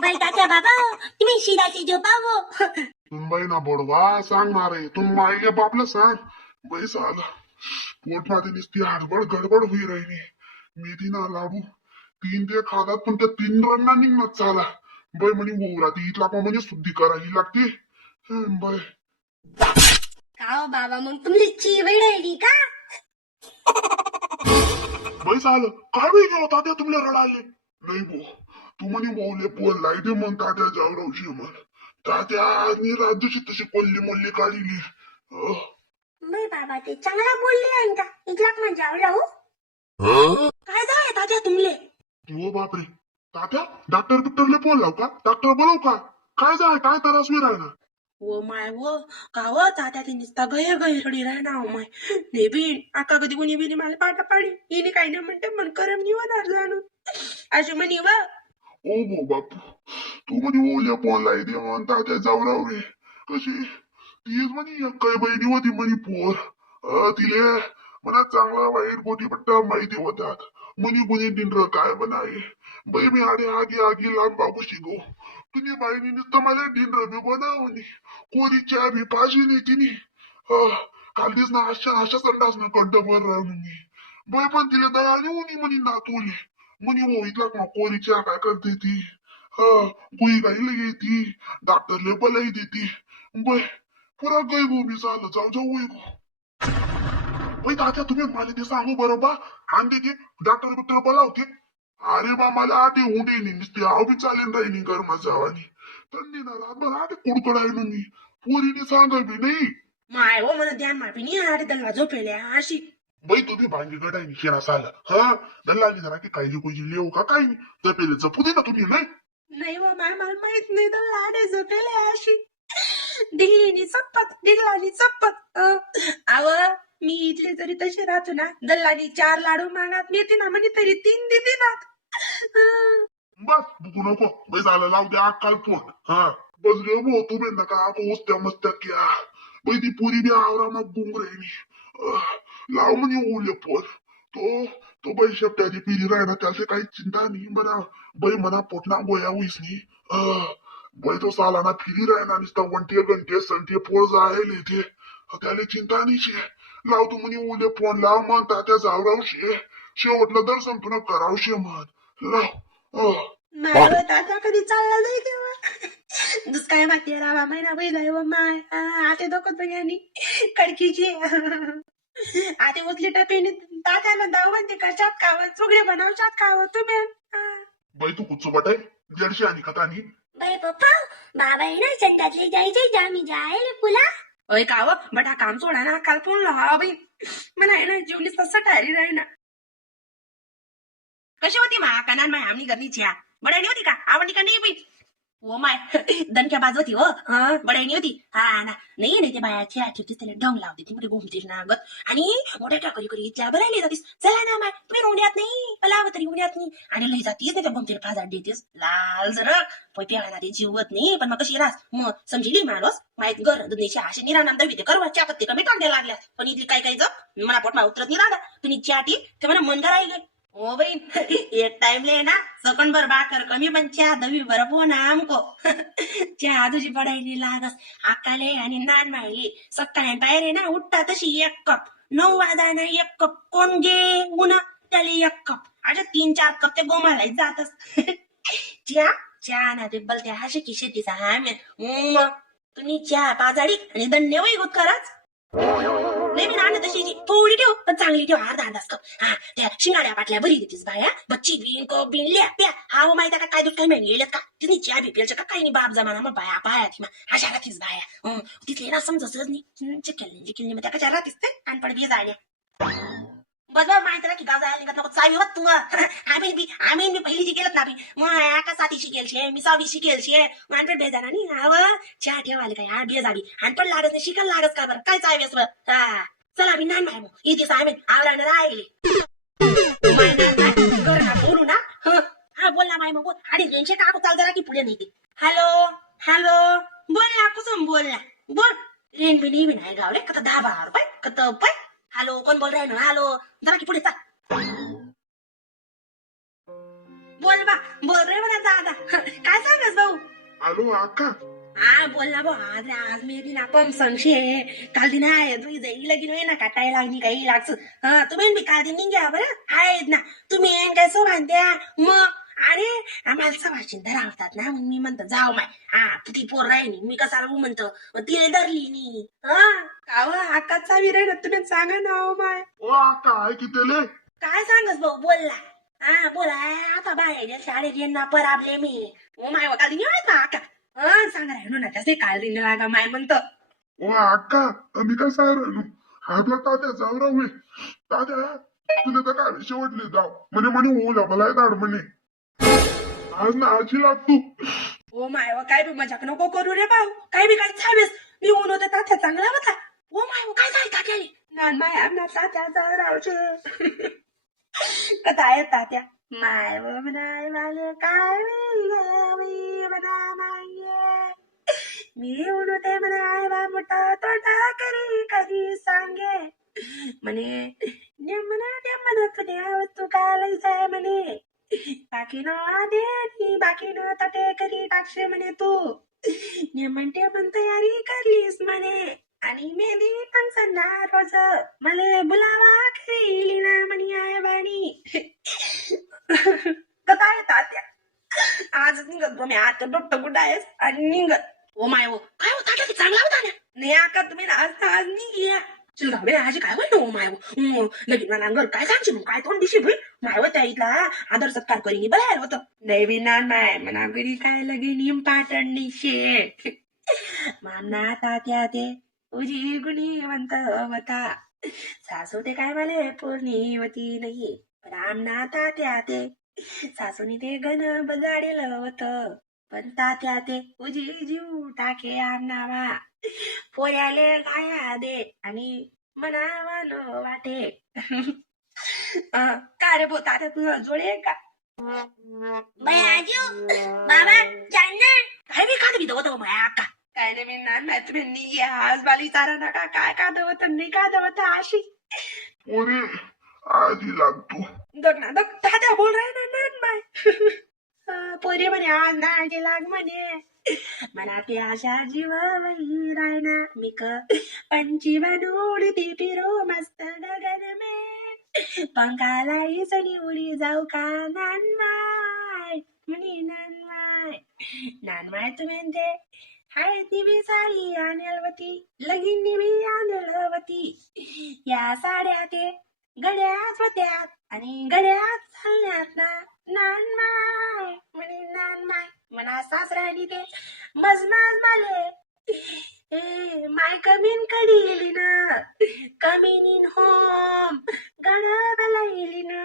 बाई तात्या बाबा तुम्ही शिराची झोपावो. बाई ना बोडवा सांगणार आहे तुम माईले बापला सांग. बाई साला पोट मध्ये नुसती हडबड गडबड होई राहिली. मेथी ना लाडू 3 ते खातात पण त्या 3 रन्ना निघणार चाला. बाई म्हणे होऊ राहते इथला पण म्हणजे शुद्धी करायला लागते. बाई का बाबा मग तुमची चिवड राहिली का? बाई साल काय बाई घेऊ तात्या तुमले रडाले नाही भो. तू म्हणे बोलले पोल लाई दे मग तात्या जाऊ राहशी म्हण. तात्या आणि राज्याची तशी कोल्ली मोल्ली काढली. बाई बाबा ते चांगला बोलले आहे का इथलाक म्हणजे आवडला हो. काय झालं तात्या तुमले? हो बापरे तात्या डॉक्टर बिक्टरले बोलाव का डॉक्टर बोलव का काय जाय काय त्रास होई राहिला. वो माय वो का व तात्या ते निसता गय गय रडी राहणार हो माय नेबीन आका कधी कोणी बिनी मला पाटा पाडी हिने काही नाही म्हणते मन करम निवणार जाणून अशी म्हणी वा. ओ भो बापू तू म्हणे ओल्या पोलाई दे म्हण तात्या जाऊ राव रे. कशी तीच म्हणे काही बहिणी होती म्हणे पोर तिले मला चांगला वाईट गोटी पट्टा माहिती होतात. म्हणी गुन्हे डिंडर काय बनाय बाई मी आडे आगी आगी लांब बाबू शिगो. तुम्ही बाईनी नुसतं मला डिंडर बी बनवणी कोरी चहा बी पाजी नाही तिने. कालदीच ना अशा संडास ना कंटभर राहून मी. बाई पण तिला दया आणि उनी म्हणी नातवली. म्हणी हो इथला कोरी चहा काय करते ती. गुई गाईला येते डॉक्टरले बलाई देते. बाई पुरा गै गो मी चाललं जाऊ जाऊ गो. बाई तात्या तुम्ही मला ते सांगू बरोबर आणते की डॉक्टर बिक्टर बोलावते. अरे बा मला आधी हुंडे नुसते आव बी चालेल राहिनी गरमा जावानी थंडी ना रातभर आधी कुडकड आहे ना मी पोरीने सांगाय बी नाही. माय वो मन ध्यान मापी नाही आडे दल्ला झोपेल्या अशी. बाई तुम्ही भांगी गडाय नि शेणा साला दल्लाली जरा की कायजी कुयजी लिहू का काही नाही जपेले जपू दे ना तुम्ही नाही. नाही व माय मला माहित नाही दल्ला आडे झोपेल्या अशी. दिल्लीनी चप्पत दिल्लानी चप्पत आव मी इथले जरी तसे राहतो ना दल्लानी 4 लाडू मागत मिळते ना म्हणजे तरी 3 देते ना. बस बुकू नको बाई झालं लावू दे अक्काल फोन. बस रे भो तुम्ही नका आपण उस्त्या मस्त्या क्या. बाई ती पुरी बी आवरा मग बुंग राहिली लाव म्हणे ओले फोन. तो बाई शेपट्याची पिरी राहिना त्याचे काही चिंता नाही बरा. बाई मना पोटना गोया होईस नी. बाई तो सालाना फिरी राहिना नुसता वंटे गंटे संटे पोळ जायला येते त्याला चिंता नाही शे. लाव तू म्हणे उद्या फोन लाव म्हण तात्या जावरावशे शेवटलं दर्शन तुला करावशे म्हण लाव. नाही तात्या कधी चालला नाही तेव्हा दुष्काळ माती रावा महिना बैलाय व माय आते डोकत बघ्यानी कडकीची आते उचली टपेनी तात्याला दाव म्हणते कशात खावं चुगडे बनवशात खावं तुम्ही. बाई तू कुच्चू बटाय जडशी आणि खतानी. बाई पप्पा बाबा आहे ना संडासले जायचे आम्ही जायले पुला. ओय काव बटा काम सोडा ना काल फोन हा बाई मला आहे ना जेवलीस तसं टारी राही ना. कशी होती मा कानान माय आमनी घरनीची बडायनी होती का आवडली का नाही बाई. ओ माय दणक्या बाज होती हो बडायनी होती हा ना नाही नाही ते बायाची ठेवतीस त्याला ढंग लावते ती मध्ये घुमतील ना गत आणि मोठ्या का करी करी इथल्या बरायला जातीस चला ना माय तुम्ही उड्यात नाही लाव तरी उड्यात नाही आणि लई जातीस नाही त्या घुमतील फाजात देतेस लाल जर पैपे आणणारे जीवत नाही पण मग कशी रास मग समजिली माणूस माहित घर दुनियाची आशे निराणाम दविते करवाच्या पत्ते कमी कांद्या लागल्या पण इथली काय काय जप मला पोटमा उतरत नाही राहिला तुम्ही चाटी ते मला मन राहिले. ओ बहीण एक टाइमले ना सकंडभर भाकर कमी पण चहा दवी भर पोना आमको चहा तुझी पडायली लागस अक्काले आणि नान मायली सकाळी पायरे ना उठता तशी 1 कप 9 वाजाना 1 कप कोण घे उन्हा त्याला 1 कप अशा 3-4 कप ते गोमाला जातस. चहा ना ते बलत्या हा शेती शेतीचा हा मग तुम्ही चहा पाजाडी आणि दंडे वय गोत कराच नाही मी नाणं तशी थोडी ठेव पण चांगली ठेव अर्धा कप हा त्या शिंगाड्या पाटल्या बरी देतीस बाया बच्ची बिन कप बिन ल्या हा माहिती का काय दूध काही महिने गेलेत का तिने चहा बी प्यायचं का काही नाही बाप जमाना मग बाया पाया ती अशा राहतीस बाया तिथले ना समजतच नाही चिकल मग त्या कशा राहतीस ते अनपड बी जाण्या बस माहिती ना की गाव जायला निघत नको चावी होत तू आम्ही मी पहिली शिकेलच ना मग का 7वी शिकेल शे मी 6वी शिकेल शे अनपड बेजाना नाही हव चहा ठेवायला काय हा बेजाडी अनपड लागत नाही शिकायला लागत का बरं काय चावी असं हा चला मी नान माय मग इथे आम्ही आवरानं राहिले बोलू ना हा बोल ना माय मग बोल आणि 200 काकू चाल जरा की पुढे नाही. हॅलो बोल ना कुसुम बोल ना बोल रेन बी नाही गाव रे कत 10-12 रुपये कत पै. हॅलो कोण बोल राय ना हॅलो जरा की पुढे चाल बोल बा बोल रे म्हणा दादा काय सांगस हॅलो अक्का. हा बोल ना भाऊ आज आज मी ती ना पम संशय काल दिन आहे तुम्ही जाई लगीन होई ना काटाय लागली काही लागच हा तुम्ही बी काल दिन घ्या बरं आहेत ना तुम्ही येईन काय सो बांध्या मग अरे आम्हाला सवाशीन धरावतात ना मग मी म्हणतो जाऊ माय हा किती पोर राहिली मी कसा म्हणतो तिने धरली नी हा काव आकाचा विरे ना तुम्ही सांगा ना हो माय ओ अक्का आहे की त्याले काय सांगस भाऊ बोलला हा बोला आता बाहेर शाळेत येणार पराबले मी ओ माय काल दिन येत ना आका सांगा राहिलो ना त्याचे काल दिन लागा माय म्हणतो ओ अक्का मी काय सांग आपला तात्या जावरा होय तात्या तुला तर काय शेवटले जाव म्हणे ओल्या मला दाड म्हणे आज ना आजी लागतो. ओ माय काय बी मजाक नको करू रे भाऊ काय बी काय छावेस मी ऊन होता तात्या चांगला होता ओ माय काय झालं तात्याने नान माय आमना तात्या जावरावचे कथा आहे तात्या माय म्हणाय माले काय म्हणा माये मी ऊन होते म्हणाय बा मोठा तोटा करी कधी सांगे म्हणे म्हणा तुझ्या वस्तू काय जाय म्हणे बाकी न आधी बाकी न तटे करी टाकशे म्हणे तू म्हणते पण तयारी करलीस म्हणे आणि मेहंदी फंक्शन ना रोज मला बुलावा खरी ना म्हणी आहे बाणी काय तात्या आज निघत बो मी आता डोक्ट गुड आहेस आणि निघत ओ माय ओ काय होता की चांगला होता ना नाही आका तुम्ही आज आज निघ्या चल गावे आज काय होईल ओ माय लगीन मला अंगर काय सांगशील मग काय तोंड दिशी भुई माय त्या इथला आदर सत्कार करीन बाहेर होतं नाही विना माय म्हणा घरी काय लगीन इम्पॉर्टंट निशे माना तात्या ते उजी गुणीवंत होता सासू ते काय मला पूर्णीवती नाही पण आमना तात्या ते सासूनी ते गण बजाडेलं होतं पण तात्या ते उजी जीव टाके आमनावा पोयाले गाया दे आणि मनावा न वाटे का रे बोता तुझा जोडे का बाबा जानना काय बी खात बी होतं माया का काय नाही मी नान तुम्ही निघे आज बाली चारा नका काय का दवत नाही का दवत अशी ओरे आजी लागतो. दग ना दग तात्या बोल राय ना नान माय पोरी म्हणे आज ना आजी लाग म्हणे मना ते आशा जीव वही रायना मिक पंची बनूडती पिरो मस्त गगन में पंखाला इसणी उडी जाऊ का नानमाय म्हणी नानमाय तुम्ही ते हाय ती बी साडी आणलवती लगीन बी आणलवती या साड्या ते गड्याच होत्यात आणि गड्याच चालण्यात ना नानमाय म्हणा सासऱ्यानी ते मजमाज माले माय कमीन कडी गेली ना कमीन इन होम गड बला गेली ना